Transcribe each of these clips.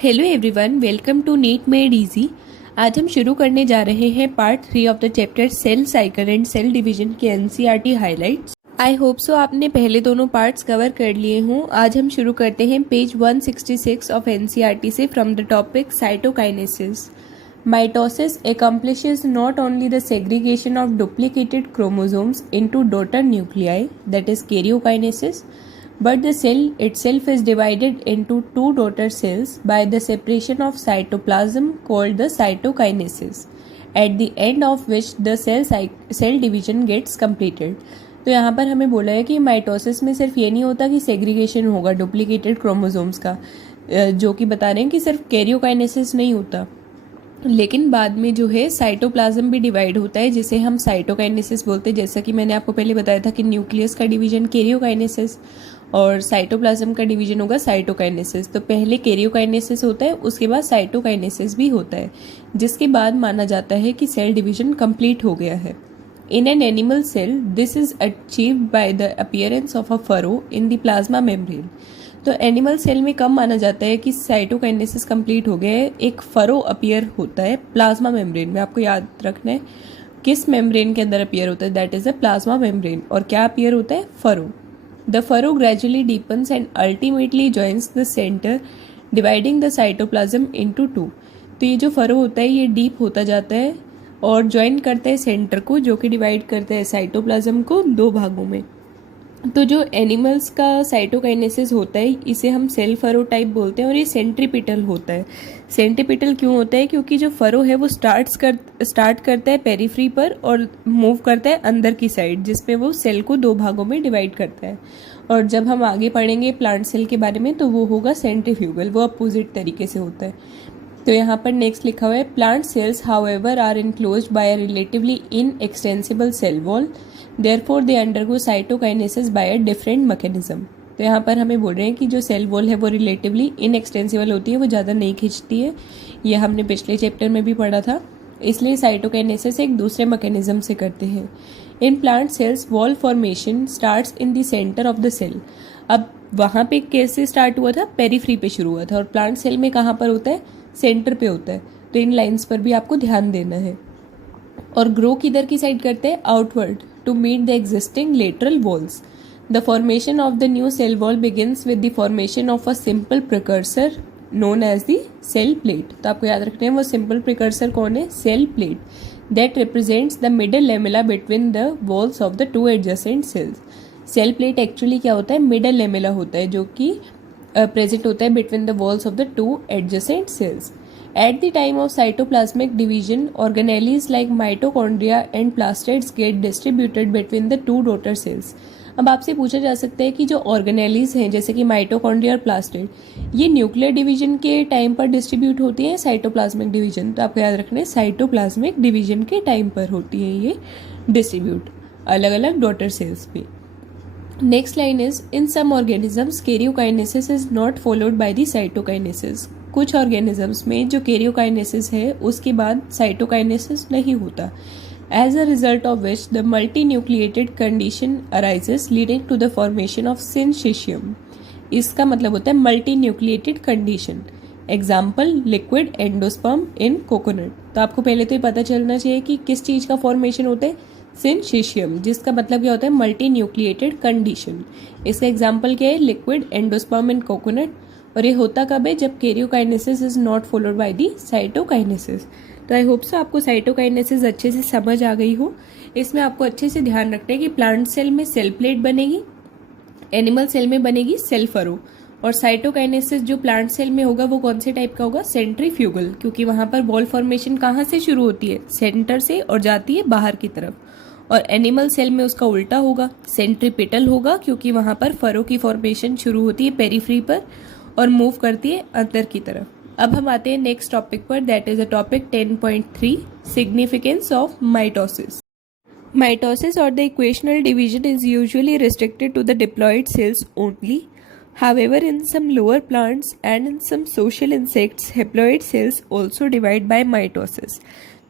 Hello everyone, welcome to NEET made easy. आज हम शुरू करने जा रहे हैं part 3 of the chapter cell cycle and cell division के NCERT highlights. I hope so आपने पहले दोनों पार्ट्स कवर कर लिए हों। आज हम शुरू करते हैं पेज 166 ऑफ एनसीईआरटी से from the topic cytokinesis. Mitosis accomplishes not only the segregation of duplicated chromosomes into daughter nuclei, that is karyokinesis, but the cell itself is divided into two daughter cells by the separation of cytoplasm called the cytokinesis, at the end of which the cell division gets completed. तो यहाँ पर हमें बोला है कि mitosis में सिर्फ ये नहीं होता कि सेग्रीगेशन होगा डुप्लीकेटेड क्रोमोसोम्स का, जो कि बता रहे हैं कि सिर्फ कैरियोकाइनेसिस नहीं होता, लेकिन बाद में जो है साइटोप्लाज्म भी डिवाइड होता है जिसे हम साइटोकाइनेसिस बोलते हैं। जैसा कि मैंने आपको पहले बताया था कि न्यूक्लियस का डिवीजन कैरियोकाइनेसिस और साइटोप्लाज्म का डिवीजन होगा साइटोकाइनेसिस। तो पहले कैरियोकाइनेसिस होता है, उसके बाद साइटोकाइनेसिस भी होता है, जिसके बाद माना जाता है कि सेल डिवीजन कंप्लीट हो गया है। In an animal cell this is achieved by the appearance of a furrow in the plasma membrane. तो एनिमल सेल में कब माना जाता है कि साइटोकाइनेसिस कंप्लीट हो गया है? एक फरो अपीयर होता है प्लाज्मा मेम्ब्रेन में। आपको याद रखना है किस मेम्ब्रेन के अंदर अपीयर होता है, that is the plasma membrane. और क्या अपीयर होता है? Furrow. The furrow gradually deepens and ultimately joins the centre dividing the cytoplasm into two. तो ये जो फरो होता है ये डीप होता जाता है और ज्वाइन करता है सेंटर को, जो कि डिवाइड करता है साइटोप्लाज्म को दो भागों में। तो जो एनिमल्स का साइटोकाइनेसिस होता है इसे हम सेल फरो टाइप बोलते हैं और ये सेंट्रीपिटल होता है। सेंट्रीपिटल क्यों होता है? क्योंकि जो फरो है वो स्टार्ट करता है पेरिफ्री पर और मूव करता है अंदर की साइड, जिसमें वो सेल को दो भागों में डिवाइड करता है। और जब हम आगे पढ़ेंगे प्लांट सेल के बारे में तो वो होगा सेंट्रीफ्यूगल, वो अपोजिट तरीके से होता है। तो यहाँ पर नेक्स्ट लिखा हुआ है plant cells however are enclosed by a relatively inextensible cell wall, therefore they undergo cytokinesis by a different mechanism. तो यहाँ पर हमें बोल रहे हैं कि जो सेल वॉल है वो रिलेटिवली इनएक्सटेंसिबल होती है, वो ज़्यादा नहीं खींचती है। ये हमने पिछले चैप्टर में भी पढ़ा था, इसलिए साइटोकाइनेसिस एक दूसरे मैकेनिज्म से करते हैं। In plant cells wall formation starts in the centre of the cell. अब वहाँ पे कैसे स्टार्ट हुआ था? पेरीफ्री पे शुरू हुआ था, और प्लांट सेल में कहाँ पर होता है? सेंटर पे होता है। तो इन लाइंस पर भी आपको ध्यान देना है। और ग्रो किधर की साइड करते हैं? Outward to meet the existing lateral walls. The formation of the new cell wall begins with the formation of a simple precursor known as the cell plate. तो आपको याद रखना है वो सिंपल प्रिकर्सर कौन है? Cell plate. That represents the middle lamella between the walls of the two adjacent cells. Cell plate actually क्या होता है? मिडल लेमेला होता है, जो कि प्रेजेंट होता है between the walls of the two adjacent sales. At the time of cytoplasmic division, organelles like mitochondria and plastids get distributed between the two daughter cells. अब आपसे पूछा जा सकता है कि जो ऑर्गेनेलीज हैं जैसे कि माइटोकॉन्ड्रिया और प्लास्टिड, ये न्यूक्लियर डिवीजन के टाइम पर डिस्ट्रीब्यूट होती है साइटोप्लाज्मिक डिवीजन? तो आपको याद रखना है साइटोप्लाज्मिक डिवीजन के टाइम पर होती है ये डिस्ट्रीब्यूट अलग अलग डॉटर सेल्स पे। Next line is in some organisms karyokinesis is not followed by the cytokinesis. कुछ ऑर्गेनिजम्स में जो कैरियोकाइनेसिस है उसके बाद साइटोकाइनेसिस नहीं होता, as a result of which the multi nucleated condition arises leading to the formation of syncytium. इसका मतलब होता है multi nucleated condition. Example liquid endosperm in coconut. तो आपको पहले तो ये पता चलना चाहिए कि किस चीज का फॉर्मेशन होता है? सिंशिशियम, जिसका मतलब क्या होता है? Multi nucleated condition. इसका एग्जाम्पल क्या है? Liquid endosperm in coconut. और ये होता कब है? जब karyokinesis is not followed by the cytokinesis. तो आई होप सो आपको साइटोकाइनेसिस अच्छे से समझ आ गई हो। इसमें आपको अच्छे से ध्यान रखना है कि प्लांट सेल में सेल प्लेट बनेगी, एनिमल सेल में बनेगी सेल फरो, और साइटोकाइनेसिस जो प्लांट सेल में होगा वो कौन से टाइप का होगा? सेंट्रीफ्यूगल, क्योंकि वहां पर वॉल फॉर्मेशन कहाँ से शुरू होती है? सेंटर से, और जाती है बाहर की तरफ। और एनिमल सेल में उसका उल्टा होगा, सेंट्रीपिटल होगा, क्योंकि वहां पर फरो की फॉर्मेशन शुरू होती है पेरीफ्री पर और मूव करती है अंदर की तरफ। अब हम आते हैं नेक्स्ट टॉपिक पर, that is a topic 10.3 significance of mitosis. Mitosis or the equational division is usually restricted to the diploid cells only. However, in some lower plants and in some social insects, haploid cells also divide by mitosis.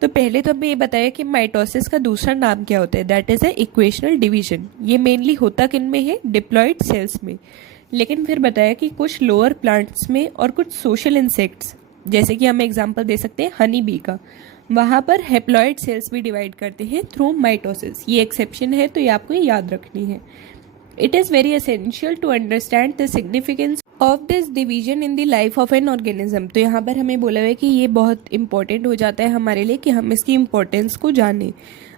तो पहले तो हमें ये बताया कि mitosis का दूसरा नाम क्या होता है, that is a equational division. ये मेनली होता किन में है? डिप्लॉइड सेल्स में। लेकिन फिर बताया कि कुछ लोअर प्लांट्स में और कुछ सोशल इंसेक्ट्स, जैसे कि हम एग्जांपल दे सकते हैं हनी बी का, वहाँ पर हेप्लॉइड सेल्स भी डिवाइड करते हैं थ्रू माइटोसिस। ये एक्सेप्शन है, तो ये आपको याद रखनी है। It is very essential to understand the significance of this division in the life of an organism. तो यहाँ पर हमें बोला हुआ है कि ये बहुत इंपॉर्टेंट हो जाता है हमारे लिए कि हम इसकी इम्पोर्टेंस को जानें।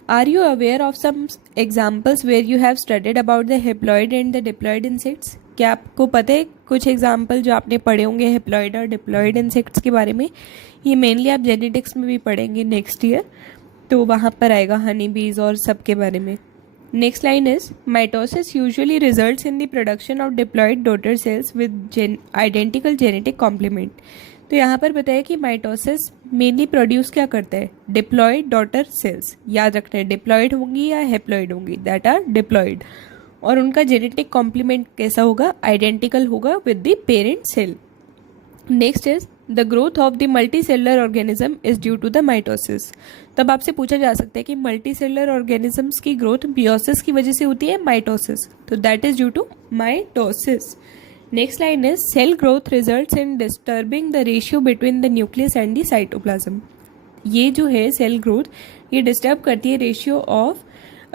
Are you aware of some examples where you have studied about the haploid and the diploid insects? क्या आपको पता है कुछ एग्जाम्पल जो आपने पढ़े होंगे हेप्लॉइड और डिप्लॉइड इंसेक्ट्स के बारे में? ये मेनली आप जेनेटिक्स में भी पढ़ेंगे नेक्स्ट ईयर, तो वहाँ पर आएगा हनी बीज और सब के बारे में। Next line is mitosis usually results in the production of diploid daughter cells with identical genetic complement। तो यहाँ पर बताया कि माइटोसिस मेनली प्रोड्यूस क्या करता है? Diploid daughter cells. याद रखना है डिप्लॉइड होंगी या हेप्लॉइड होंगी, दैट आर डिप्लॉइड। और उनका जेनेटिक कॉम्प्लीमेंट कैसा होगा? आइडेंटिकल होगा with the parent cell. Next is the growth of the multicellular organism is due to the mitosis. तब आपसे पूछा जा सकता है कि मल्टीसेलुलर ऑर्गेनिजम्स की ग्रोथ मियोसिस की वजह से होती है माइटोसिस, तो that is due to mitosis. Next line is cell growth results in disturbing the ratio between the nucleus and the cytoplasm. ये जो है सेल ग्रोथ, ये डिस्टर्ब करती है ratio of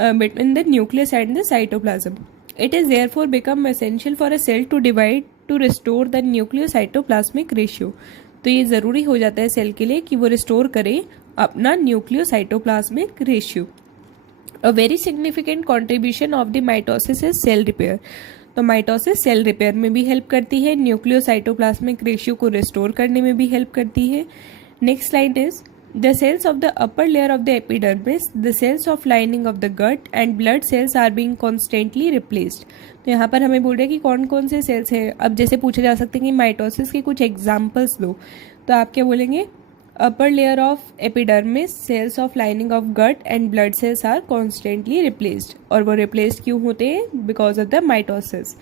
between the nucleus and the cytoplasm. It is therefore become essential for a cell to divide to restore the nucleocytoplasmic ratio. तो ये ज़रूरी हो जाता है सेल के लिए कि वो रिस्टोर करे अपना nucleocytoplasmic ratio. A very significant contribution of the mitosis is cell repair. तो माइटोसिस सेल रिपेयर में भी हेल्प करती है, न्यूक्लियोसाइटोप्लाज्मिक रेशियो को रिस्टोर करने में भी हेल्प करती है। Next line is the cells of the upper layer of the epidermis, the cells of lining of the gut and blood cells are being constantly replaced। तो यहाँ पर हमें बोल रहे हैं कि कौन कौन से सेल्स हैं। अब जैसे पूछे जा सकते हैं कि माइटोसिस के कुछ एग्जाम्पल्स दो, तो आप क्या बोलेंगे? Upper layer of epidermis, cells of lining of gut and blood cells are constantly replaced. और वो रिप्लेस्ड क्यों होते हैं? Because of the mitosis.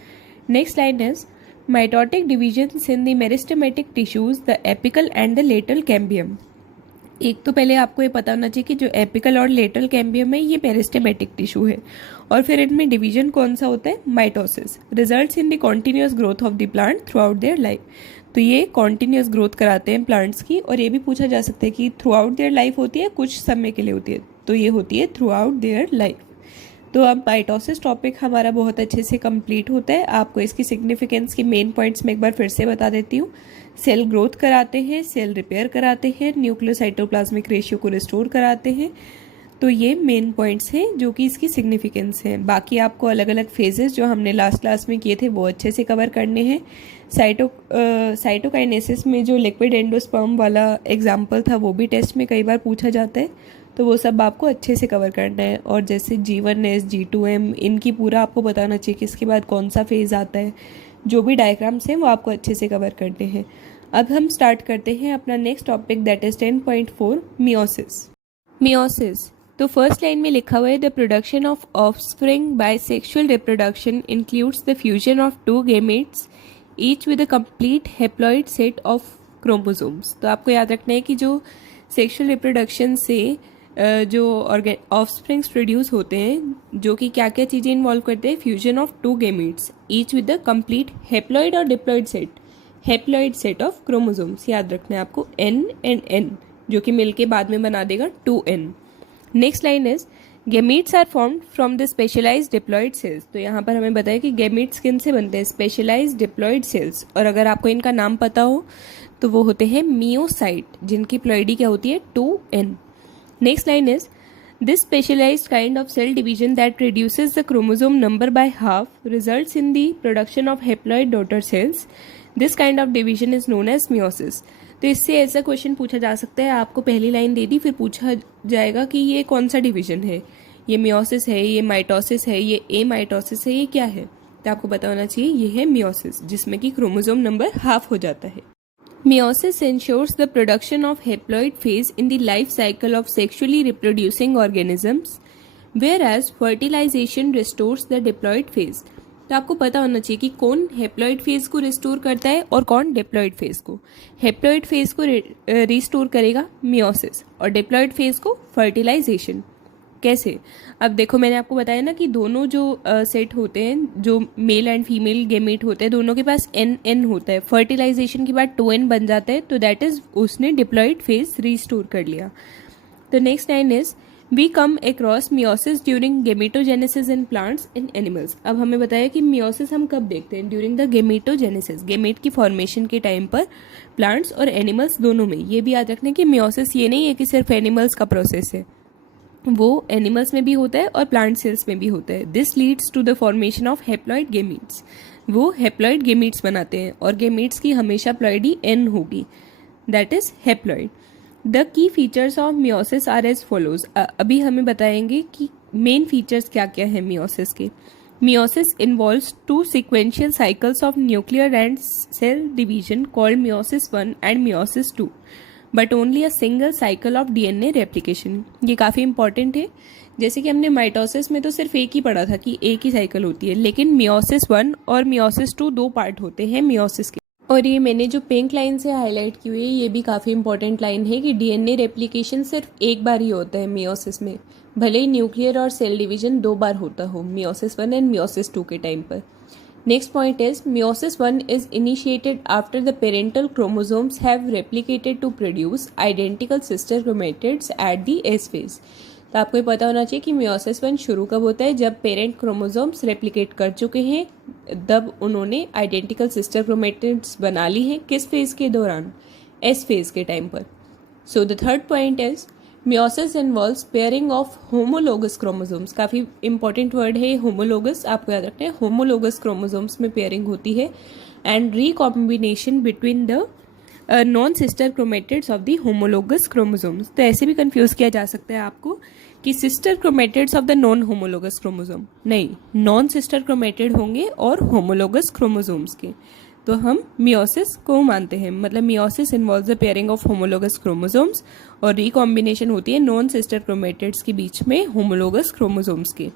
Next line is mitotic divisions in the meristematic tissues, the apical and the lateral cambium. एक तो पहले आपको ये पता होना चाहिए कि जो एपिकल और लेटरल कैम्बियम है ये पेरिस्टेमेटिक टिश्यू है, और फिर इनमें डिवीजन कौन सा होता है? Mitosis. Results in the continuous growth of the plant through out their life. तो ये कॉन्टिन्यूस ग्रोथ कराते हैं प्लांट्स की। और ये भी पूछा जा सकता है कि थ्रू आउट देयर लाइफ होती है, कुछ समय के लिए होती है, तो ये होती है थ्रू आउट देयर लाइफ। तो अब माइटोसिस टॉपिक हमारा बहुत अच्छे से कंप्लीट होता है। आपको इसकी सिग्निफिकेंस के मेन पॉइंट्स में एक बार फिर से बता देती हूँ। सेल ग्रोथ कराते हैं, सेल रिपेयर कराते हैं, न्यूक्लियोसाइटोप्लाज्मिक रेशियो को रिस्टोर कराते हैं। तो ये मेन पॉइंट्स हैं जो कि इसकी सिग्निफिकेंस है। बाकी आपको अलग अलग फेजेस जो हमने लास्ट क्लास में किए थे वो अच्छे से कवर करने हैं। साइटोकाइनेसिस में जो लिक्विड एंडोस्पर्म वाला एग्जाम्पल था वो भी टेस्ट में कई बार पूछा जाता है, तो वो सब आपको अच्छे से कवर करना है। और जैसे G1S, G2M, इनकी पूरा आपको बताना चाहिए कि इसके बाद कौन सा फेज़ आता है। जो भी डायग्राम्स हैं वो आपको अच्छे से कवर करने हैं। अब हम स्टार्ट करते हैं अपना next topic, that is 10.4 meiosis. Meiosis, तो फर्स्ट लाइन में लिखा हुआ है the production of offspring by sexual reproduction includes the fusion of two gametes each with a complete haploid set of chromosomes. तो आपको याद रखना है कि जो सेक्सुअल रिप्रोडक्शन से जो ऑफस्प्रिंग्स प्रोड्यूस होते हैं, जो कि क्या क्या चीज़ें इन्वॉल्व करते हैं? Fusion of two gametes each with the complete haploid और diploid set, haploid set of chromosomes. याद रखना है आपको N एंड N, जो कि मिलके बाद में बना देगा 2N। Next line is gametes are formed from the specialised diploid cells. तो यहाँ पर हमें बताया कि गेमीट्स किन से बनते हैं? Specialised diploid cells. और अगर आपको इनका नाम पता हो तो वो होते हैं मियोसाइट, जिनकी प्लॉइडी क्या होती है? 2N। Next line is this specialized kind of cell division that reduces the chromosome number by half results in the production of haploid daughter cells. This kind of division is known as meiosis. तो इससे ऐसा question पूछा जा सकता है, आपको पहली line दे दी, फिर पूछा जाएगा कि ये कौन सा डिवीजन है, ये मियोसिस है, ये माइटोसिस है, ये एमाइटोसिस है, ये क्या है? तो आपको पता होना चाहिए ये है मियोसिस, जिसमें कि क्रोमोसोम नंबर हाफ हो जाता है। Meiosis ensures the production of haploid phase in the life cycle of sexually reproducing organisms, whereas fertilization restores the diploid phase. तो आपको पता होना चाहिए कि कौन हेप्लॉइड फेज को रिस्टोर करता है और कौन डिप्लॉइड फेज को। हेप्लॉइड फेज को रिस्टोर करेगा मियोसिस और डिप्लॉइड फेज को फर्टिलाइजेशन। कैसे? अब देखो मैंने आपको बताया ना कि दोनों जो सेट होते हैं, जो मेल एंड फीमेल गेमेट होते हैं, दोनों के पास एन एन होता है। फर्टिलाइजेशन के बाद 2n बन जाता है, तो दैट इज उसने डिप्लॉयड फेज रिस्टोर कर लिया। तो next line is we come across meiosis during gametogenesis in plants in animals. अब हमें बताया कि मियोसिस हम कब देखते हैं? ड्यूरिंग द गेमेटोजेनेसिस, गेमेट की फॉर्मेशन के टाइम पर प्लांट्स और एनिमल्स दोनों में। ये भी याद रखना कि मियोसिस ये नहीं है कि सिर्फ एनिमल्स का प्रोसेस है, वो एनिमल्स में भी होता है और प्लांट सेल्स में भी होता है। This leads to the formation of haploid gametes. वो हेप्लॉइड गेमीट्स बनाते हैं और गेमीट्स की हमेशा प्लॉइडी एन होगी, that is haploid. The key features of meiosis are as follows. अभी हमें बताएंगे कि मेन फीचर्स क्या क्या है मियोसिस के। Meiosis involves 2 sequential cycles of nuclear and cell division called meiosis 1 and meiosis 2, but only a single cycle of DNA replication. ये काफ़ी इंपॉर्टेंट है। जैसे कि हमने माइटोसिस में तो सिर्फ एक ही पढ़ा था कि एक ही साइकिल होती है, लेकिन मियोसिस 1 और मियोसिस 2 2 पार्ट होते हैं मियोसिस के। और ये मैंने जो पिंक लाइन से हाईलाइट की हुई है, ये भी काफ़ी इंपॉर्टेंट लाइन है कि डीएनए रेप्लिकेशन सिर्फ एक बार ही होता है मियोसिस में, भले ही न्यूक्लियर और सेल डिवीजन 2 बार होता हो, मियोसिस 1 एंड मियोसिस 2 के टाइम पर। Next point is meiosis 1 is initiated after the parental chromosomes have replicated to produce identical sister chromatids at the S phase। तो आपको ये पता होना चाहिए कि meiosis 1 शुरू कब होता है? जब पेरेंट क्रोमोसोम्स रेप्लिकेट कर चुके हैं, तब उन्होंने आइडेंटिकल सिस्टर क्रोमेटिड्स बना ली हैं। किस फेज के दौरान? एस फेज के टाइम पर। So the third point is meiosis involves pairing of homologous chromosomes. काफ़ी इंपॉर्टेंट वर्ड है होमोलोगस, आपको याद रखना है। होमोलोगस क्रोमोसोम्स में पेयरिंग होती है and recombination between the non sister chromatids of the homologous chromosomes. तो ऐसे भी कंफ्यूज किया जा सकता है आपको कि sister chromatids of the non homologous chromosome, नहीं, नॉन सिस्टर क्रोमेटिड होंगे और होमोलोगस क्रोमोसोम्स के। तो हम मियोसिस को मानते हैं, मतलब meiosis involves the pairing of homologous chromosomes और रिकॉम्बिनेशन होती है नॉन सिस्टर क्रोमेटिड्स के बीच में होमोलोगस क्रोमोसोम्स के।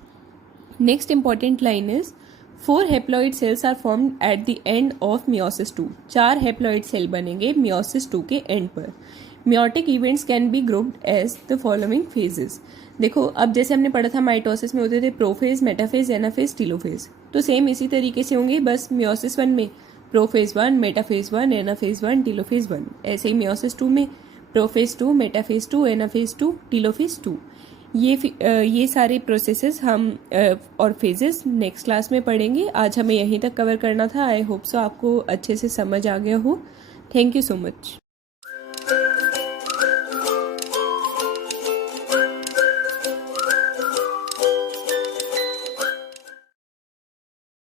Next important line is 4 haploid cells are formed at the end of meiosis 2। 4 haploid cell बनेंगे मियोसिस 2 के एंड पर। Meiotic events can be grouped as the following phases. देखो अब जैसे हमने पढ़ा था माइटोसिस में होते थे प्रोफेज, मेटाफेज, एनाफेज, टीलोफेज, तो सेम इसी तरीके से होंगे, बस मियोसिस 1 में प्रोफेज 1, मेटाफेज 1, एनाफेज 1, टीलोफेज 1। ऐसे ही मियोसिस 2 में प्रोफेज 2, मेटाफेज 2, एनाफेज 2, टीलोफेज 2। ये सारे प्रोसेसेस हम और फेजेस नेक्स्ट क्लास में पढ़ेंगे। आज हमें यहीं तक कवर करना था। आई होप सो आपको अच्छे से समझ आ गया हो। Thank you so much.